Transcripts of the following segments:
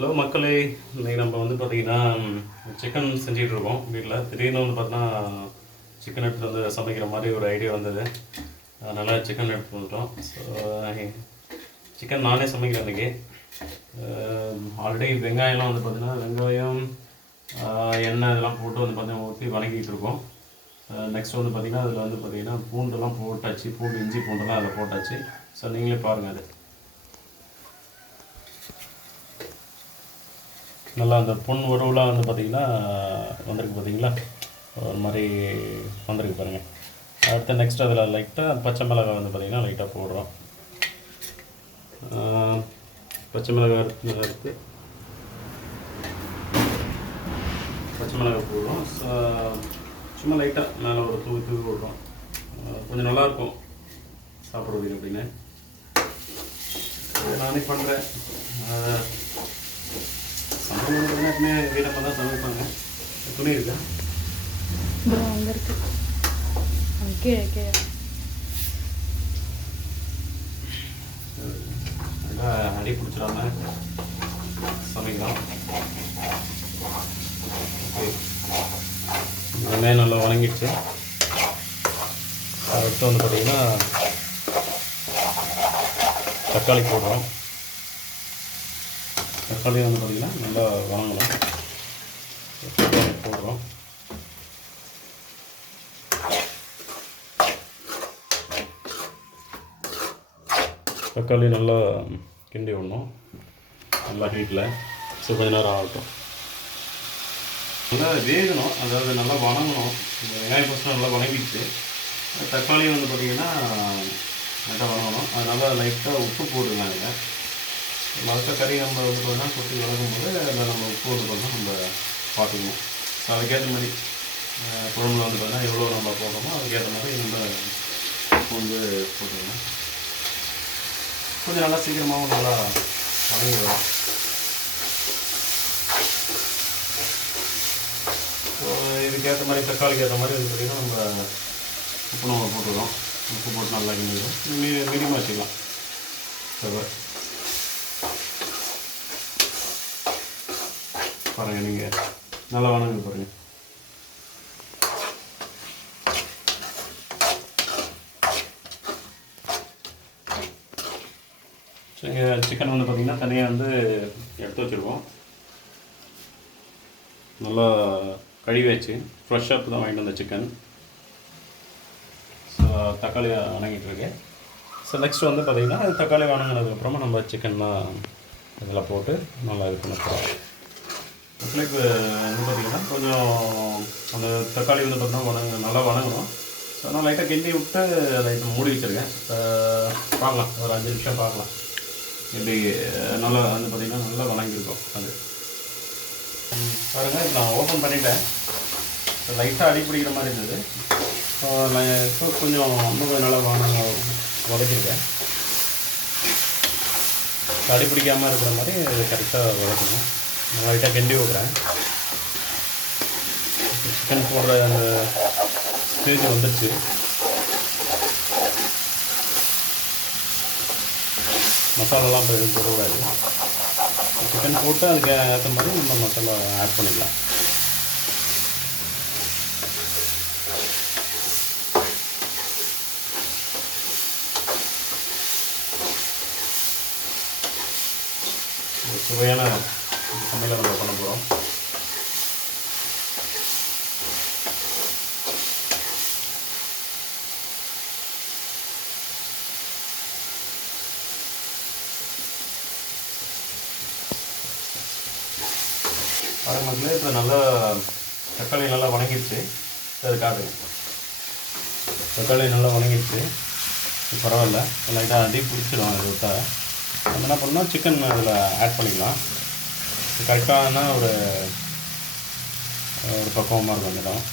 Hello மக்களே, இன்றைக்கி நம்ம வந்து பார்த்திங்கன்னா சிக்கன் செஞ்சிகிட்ருக்கோம் வீட்டில். திடீர்னு வந்து பார்த்தீங்கன்னா சிக்கன் எடுத்துகிட்டு வந்து சமைக்கிற மாதிரி ஒரு ஐடியா வந்தது. அதனால் சிக்கன் எடுத்துகிட்டு வந்துட்டோம். ஸோ சிக்கன் நானே சமைக்கிறேன் இன்றைக்கி. ஆல்ரெடி வெங்காயம்லாம் வந்து பார்த்திங்கன்னா வெங்காயம் எண்ணெய் இதெல்லாம் போட்டு வந்து பார்த்திங்கன்னா ஊற்றி வணங்கிட்டு இருக்கோம். நெக்ஸ்ட் வந்து பார்த்திங்கன்னா அதில் வந்து பார்த்திங்கன்னா பூண்டெல்லாம் போட்டாச்சு, பூண்டு இஞ்சி பூண்டெல்லாம் அதில் போட்டாச்சு. ஸோ நீங்களே பாருங்கள். அது நல்லா அந்த பொன் உருவெலாம் வந்து பார்த்திங்கன்னா வந்திருக்கு, பார்த்திங்களா? ஒரு மாதிரி வந்திருக்கு பாருங்கள். அடுத்து நெக்ஸ்ட் அதில் லைட்டாக பச்சை மிளகாய் வந்து பார்த்திங்கன்னா லைட்டாக போடுறோம். பச்சை மிளகாய் அறுத்து பச்சை மிளகாய் போடுறோம். சும்மா லைட்டாக மேலே ஒரு தூவி போடுறோம். கொஞ்சம் நல்லாயிருக்கும் சாப்பிட்றதுக்கு அப்படின்னு நானே பண்ணுறேன். சமையல் எப்பவுமே வீட்டை தான் சமைப்பாங்க. துணி இருக்கா? அங்கே இருக்கு, கீழே கீழே. நல்லா அடி பிடிச்சிடாம சமைக்கலாம். ஓகே, வெங்காயம் நல்லா வணங்கிடுச்சு. அடுத்து வந்து பார்த்திங்கன்னா தக்காளி போடுறோம். தக்காளி வந்து பார்த்திங்கன்னா நல்லா வணங்கணும். தக்காளி போடுறோம். தக்காளி நல்லா கிண்டி விடணும், நல்லா ஹீட்டில். ஸோ கொஞ்ச நேரம் ஆகட்டும். நல்லா வேகணும், அதாவது நல்லா வணங்கணும். இந்த வெங்காயம் பசங்க நல்லா வணங்கிடுச்சு. தக்காளியும் வந்து பார்த்திங்கன்னா நல்லா வணங்கணும். அதனால் லைட்டாக உப்பு போட்டுக்கலாம். இதில் மற்ற கறி நம்ம வந்து பார்த்தீங்கன்னா கொட்டி வளர்க்கும் போது அதில் நம்ம உப்பு வந்து பார்த்தோம்னா நம்ம பார்த்துக்கணும். ஸோ அதுக்கேற்ற மாதிரி குழம்புல வந்து பார்த்தீங்கன்னா எவ்வளோ நம்ம போடுறோமோ அதுக்கேற்ற மாதிரி நம்ம உப்பு வந்து போட்டுக்கணும். கொஞ்சம் நல்லா சீக்கிரமாகவும் நல்லா வதங்கிடும். ஸோ இதுக்கேற்ற மாதிரி தக்காளிக்கு ஏற்ற மாதிரி வந்து பார்த்திங்கன்னா நம்ம உப்பு நம்ம போட்டுக்கிறோம். உப்பு போட்டு நல்லா கிண்டிடும். மீடியமாக வச்சுக்கலாம். பாருங்கள், நீங்கள் நல்லா வணங்க பாருங்கள். ஸோ இங்கே சிக்கன் வந்து பார்த்திங்கன்னா தனியாக வந்து எடுத்து வச்சுருக்கோம். நல்லா கழுவி வச்சு ஃப்ரெஷ்ஷாக தான் வாங்கிட்டு வந்த சிக்கன். ஸோ தக்காளி வணங்கிட்டு இருக்கு. ஸோ நெக்ஸ்ட் வந்து பார்த்திங்கன்னா தக்காளி வணங்கினதுக்கப்புறமா நம்ம சிக்கன்லாம் இதெல்லாம் போட்டு நல்லா இது பண்ண இப்போ வந்து பார்த்திங்கன்னா கொஞ்சம் அந்த தக்காளி வந்து பார்த்தீங்கன்னா நல்லா வணங்கணும். ஸோ நான் லைட்டாக கிண்டி விட்டு அதை இப்போ மூடி வச்சுருக்கேன். பார்க்கலாம், ஒரு 5 நிமிஷம் பார்க்கலாம் எப்படி நல்லா வந்து பார்த்திங்கன்னா நல்லா வணங்கியிருக்கும். அது பாருங்கள், நான் ஓப்பன் பண்ணிட்டேன். லைட்டாக அடி பிடிக்கிற மாதிரி இருந்தது. இப்போ கொஞ்சம் இன்னும் கொஞ்சம் நல்லா வதக்கிருக்கேன். அடி பிடிக்காமல் இருக்கிற மாதிரி கரெக்டாக வதக்கணும். லைட்டாக கிண்டி விட்றேன். சிக்கன் போடுற அந்த ஸ்டேஜ் வந்துடுச்சு. மசாலாலாம் இப்போ எதுவும் போடக்கூடாது. சிக்கன் போட்டு அதுக்கு ஏற்ற மாதிரி நம்ம மசாலா ஆட் பண்ணிக்கலாம். சுவையான சமையலை நம்ம பண்ண போகிறோம். அது மக்களே, இப்போ நல்லா தக்காளி நல்லா வணங்கிடுச்சு. அது காட்டுங்க, தக்காளி நல்லா வணங்கிடுச்சு. பரவாயில்ல, லைட்டாக அடி பிடிச்சிடும். அது விட்டா நம்ம என்ன பண்ணோம், சிக்கன் அதில் ஆட் பண்ணிக்கலாம். கரெக்டான ஒரு பக்குவமாக இருக்கும் அந்த இடம்.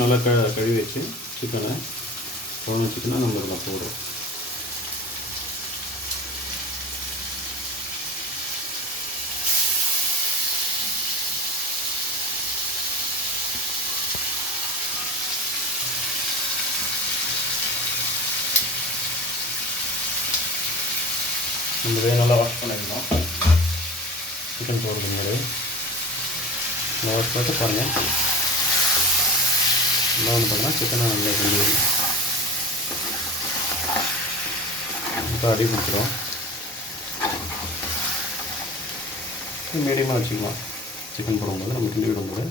நல்லா கழுவி வச்சு சிக்கனை குழம்பு சிக்கனை நம்ம இதில் போடுறோம். நம்ம நல்லா வாஷ் பண்ணிக்கணும். சிக்கன் போடுறது முன்னாடி நல்லா வாஷ் பண்ணிட்டு பாருங்கள். நல்லா வந்து பார்த்தீங்கன்னா சிக்கனை நல்லா கிண்டி வரணும். இப்போ அடி பிடிச்சிடும். மீடியமாக வச்சுக்கலாம். சிக்கன் போடும்போது நம்ம கிண்டி விடும்போது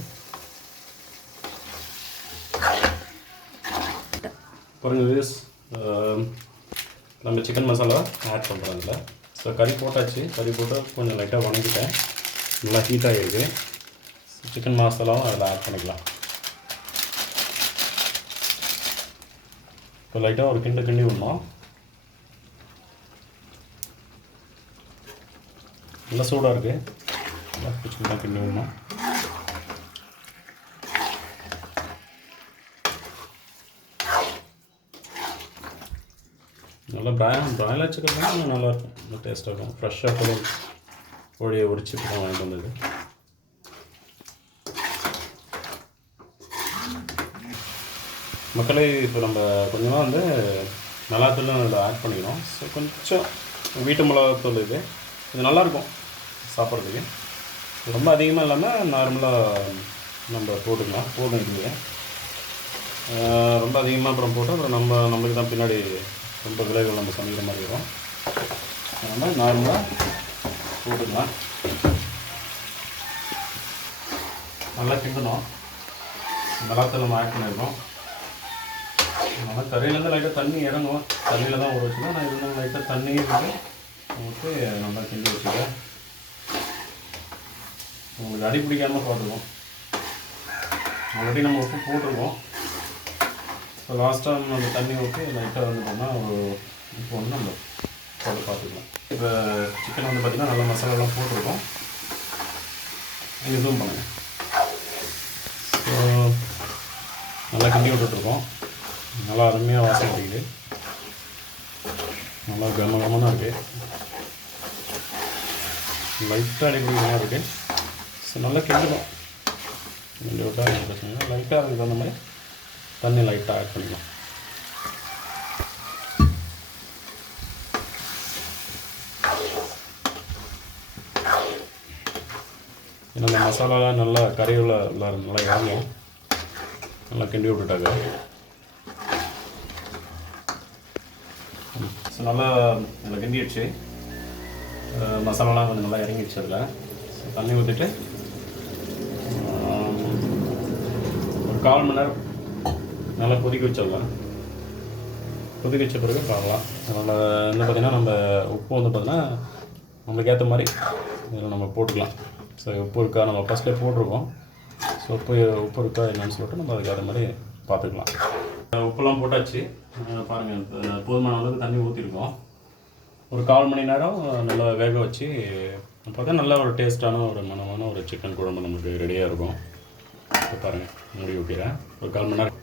பாருங்கள் வியூஸ், நம்ம சிக்கன் மசாலா ஆட் பண்ணுறோம் அதில். ஸோ கறி போட்டாச்சு. கறி போட்டு கொஞ்சம் லைட்டாக வணங்கிட்டேன். நல்லா ஹீட்டாக இருக்குது. சிக்கன் மசாலாவும் அதில் ஆட் பண்ணிக்கலாம். இப்போ லைட்டாக ஒரு கிண்டி விடணும். நல்லா சூடாக இருக்குது. சிக்கன் கிண்டி விடணும். நல்லா பிராய்லர் சிக்கன் தான் நல்லாயிருக்கும். நல்லா டேஸ்ட்டாக இருக்கும். ஃப்ரெஷ்ஷாக கோழியை உரிச்சு தான் வாங்கிட்டு வந்தது. மக்களே, இப்போ நம்ம கொஞ்சமாக வந்து மிளகாத்தூள் அதில் ஆட் பண்ணிக்கணும். ஸோ கொஞ்சம் வீட்டு மிளகாத்தூள் இது நல்லாயிருக்கும் சாப்பிட்றதுக்கு. ரொம்ப அதிகமாக இல்லாமல் நார்மலாக நம்ம போட்டுக்கலாம். போதும் இதுவே. ரொம்ப அதிகமாக அப்புறம் போட்டு அப்புறம் நம்மளுக்கு தான் பின்னாடி ரொம்ப விலைகள் நம்ம சமைக்கிற மாதிரி வரும். அதனால் நார்மலாக போட்டுக்கலாம். நல்லா கிண்டணும். மிளகாத்தூள் நம்ம ஆட் பண்ணியிருக்கோம். அதனால் கறியிலேருந்து லைட்டாக தண்ணி இறங்கும். தண்ணியில் தான் ஊற வச்சுக்கலாம். நான் இருந்தாலும் லைட்டாக தண்ணியே ஊற்றி நல்லா கிண்டி வச்சுக்கிறேன். உங்களுக்கு அடி பிடிக்காமல் பார்த்துக்குவோம். ஆல்ரெடி நம்ம உப்பு போட்டிருக்கோம். இப்போ லாஸ்ட்டாக நம்ம அந்த தண்ணி ஊற்றி லைட்டாக வந்து பண்ணால் உப்பு வந்து நம்ம பார்த்துக்கலாம். இப்போ சிக்கன் வந்து பார்த்திங்கன்னா நல்லா மசாலாலாம் போட்டிருக்கோம். நீங்கள் ஜூம் பண்ணுங்கள். ஸோ நல்லா கிண்டி விட்டுட்ருக்கோம். நல்லா அருமையாக வாசம் அடிக்குது. நல்லா கமகமாக இருக்குது. லைட்டாக அடிப்படியாக இருக்குது. ஸோ நல்லா கிண்டணும். கிண்டி விட்டால் பிரச்சனை லைட்டாக அதுக்கு தகுந்த மாதிரி தண்ணி லைட்டாக ஆட் பண்ணிக்கலாம். ஏன்னா இந்த மசாலாலாம் நல்லா கறியுள்ள நல்லா இறங்கும். நல்லா கிண்டி விட்டுட்டாங்க. ஸோ நல்லா கிண்டிடுச்சு. மசாலாலாம் கொஞ்சம் நல்லா இறங்கிடுச்சு அதில். தண்ணி ஊற்றிட்டு ஒரு 1/4 மணி நேரம் நல்லா கொதிக்க வச்சிடலாம். கொதிக்க வச்ச பிறகு பார்க்கலாம். அதனால் வந்து பார்த்திங்கன்னா நம்ம உப்பு வந்து பார்த்திங்கன்னா நம்மளுக்கு ஏற்ற மாதிரி இதில் நம்ம போட்டுக்கலாம். ஸோ உப்பு இருக்கா நம்ம ஃபஸ்ட்லேயே போட்டிருக்கோம். ஸோ உப்பு இருக்கா என்னன்னு சொல்லிட்டு நம்ம அதுக்கு ஏற்ற மாதிரி பார்த்துக்கலாம். உப்புலாம் போட்டாச்சு. பாருங்கள், போதுமான அளவுக்கு தண்ணி ஊற்றிருக்கோம். ஒரு 1/4 மணி நேரம் நல்லா வேக வச்சு பார்த்தா நல்ல ஒரு டேஸ்ட்டான ஒரு மனமான ஒரு சிக்கன் குழம்பு நமக்கு ரெடியாக இருக்கும். இப்போ பாருங்கள், மூடி ஊற்றிடுறேன். ஒரு 1/4 மணி நேரம்